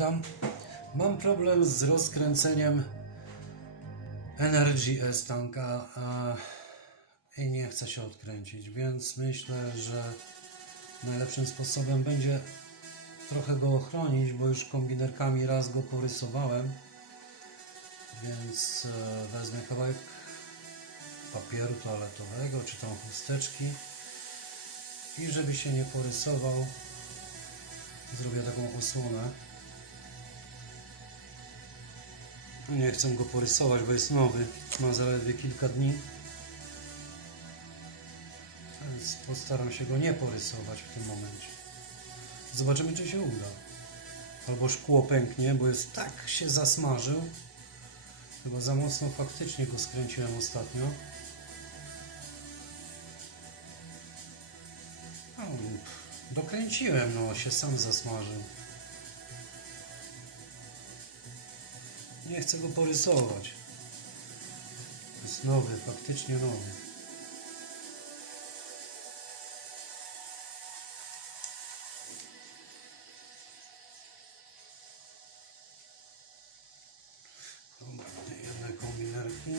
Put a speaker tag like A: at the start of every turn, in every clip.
A: witam. Mam problem z rozkręceniem Energy S tanka a, i nie chcę się odkręcić, więc myślę, że najlepszym sposobem będzie trochę go ochronić, bo już kombinerkami raz go porysowałem, więc e, wezmę kawałek papieru toaletowego czy tam chusteczki i żeby się nie porysował zrobię taką osłonę nie chcę go porysować, bo jest nowy. Ma zaledwie kilka dni. Więc postaram się go nie porysować w tym momencie. Zobaczymy czy się uda. Albo szkło pęknie, bo jest tak się zasmażył. Chyba za mocno faktycznie go skręciłem ostatnio. No, dokręciłem, no się sam zasmażył. Nie chcę go porysować. Jest nowy, faktycznie nowy. Dobra, jedne kombinerki.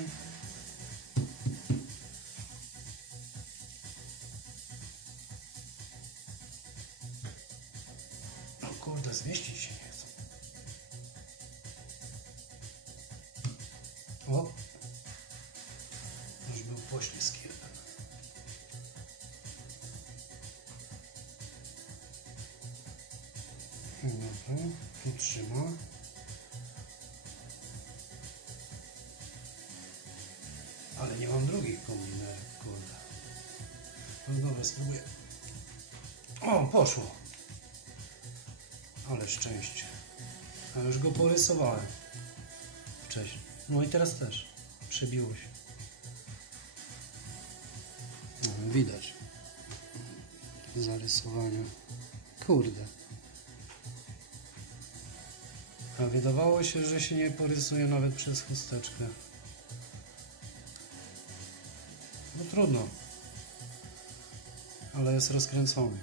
A: Kurde, zmieścić się nie O! Już był poślizg jeden. Mhm, tu trzyma. Ale nie mam drugich kombinerek, kurde. No dobra, spróbuję. O, poszło. Ale szczęście. A już go porysowałem wcześniej. No i teraz też. Przebiło się. No, widać. Zarysowania. Kurde. A wydawało się, że się nie porysuje nawet przez chusteczkę. No trudno. Ale jest rozkręcony.